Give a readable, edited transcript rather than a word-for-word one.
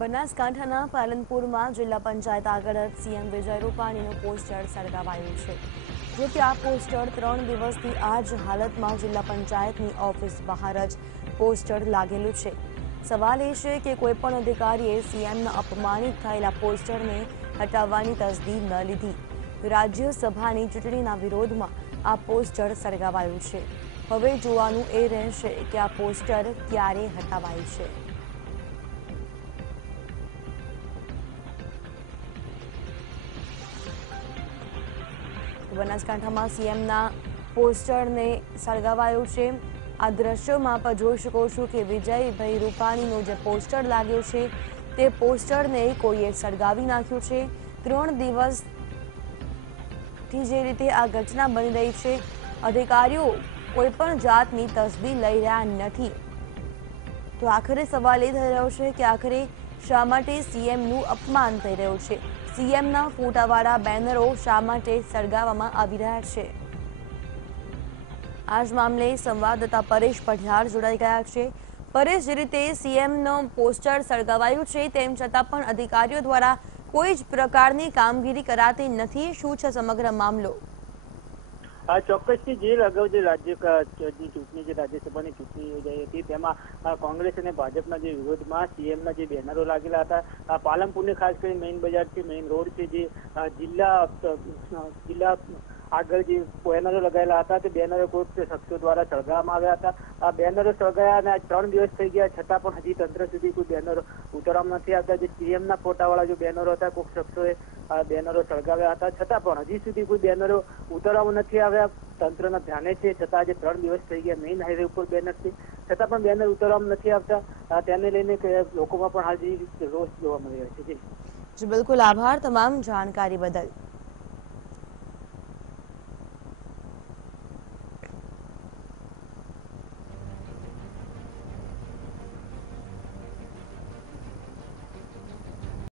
બનાસકાંઠાના પાલનપુરમાં જિલ્લા પંચાયત આગળ સીએમ વિજય રૂપાણીનું પોસ્ટર સળગાવાયું છે। જો કે આ પોસ્ટર 3 દિવસથી આ જ હાલતમાં જિલ્લા પંચાયતની ઓફિસ બહાર જ પોસ્ટર લાગેલું છે। સવાલ એ છે કે કોઈપણ અધિકારીએ સીએમના અપમાનિત થયેલા પોસ્ટરને હટાવવાની તસદી ન લીધી। રાજ્યસભાની ચૂંટણીના વિરોધમાં આ પોસ્ટર સળગાવાયું છે। હવે જોવાનું એ રહેશે કે આ પોસ્ટર ક્યારે હટાવાય છે। બનાસકાંઠામાં સીએમના પોસ્ટરને સળગાવાયું છે। આ દ્રશ્યોમાં આપ જોઈ શકો છો કે વિજયભાઈ રૂપાણીનો જે પોસ્ટર લાગ્યો છે તે પોસ્ટરને કોઈએ સળગાવી નાખ્યું છે। 3 દિવસથી જે રીતે આ ઘટના બની રહી છે, અધિકારીઓ કોઈ પણ જાતની તસદી લઈ રહ્યા નથી। તો આખરે સવાલ એ થઈ રહ્યો છે કે આખરે શા માટે સીએમનું અપમાન થઈ રહ્યું છે? સીએમના ફોટાવાળા બેનરો શા માટે સળગાવવામાં આવી રહ્યા છે? આ જ મામલે સંવાદદાતા પરેશ પઢિયાર જોડાઈ ગયા છે। પરેશ, જે રીતે સીએમનો પોસ્ટર સળગાવાયું છે તેમ છતાં પણ અધિકારીઓ દ્વારા કોઈ જ પ્રકારની કામગીરી કરાતી નથી। શું છે સમગ્ર મામલો? ચોક્કસથી જે અગાઉ જે ચૂંટણી જે રાજ્યસભાની ચૂંટણી યોજાઈ હતી તેમાં કોંગ્રેસ અને ભાજપના જે વિરોધમાં સીએમના જે બેનરો લાગેલા હતા, પાલનપુરને ખાસ કરીને મેઇન બજાર છે, મેઇન રોડ છે, જે જિલ્લા આગળ જે બેનરો લગાવેલા હતા તે બેનરો કોઈ શખ્સો દ્વારા સળગાવવામાં આવ્યા હતા। આ બેનરો સળગાયા અને 3 દિવસ થઈ ગયા છતાં પણ હજી તંત્ર સુધી કોઈ બેનરો ઉતારવામાં નથી આવતા। જે સીએમના ફોટાવાળા જે બેનરો હતા, કોઈ શખ્સોએ બેનરો સળગાવ્યા હતા છતાં પણ હજી સુધી કોઈ બેનરો ઉતારવામાં નથી આવ્યા। તંત્રના ધ્યાને છે છતાં આજે 3 દિવસ થઈ ગયા, મેઇન હાઈવે ઉપર બેનર છે છતાં પણ બેનર ઉતારવામાં નથી આવતા। તેને લઈને લોકોમાં પણ હાલ રોષ જોવા મળી રહ્યો છે। જી બિલકુલ, આભાર તમામ જાણકારી બદલ।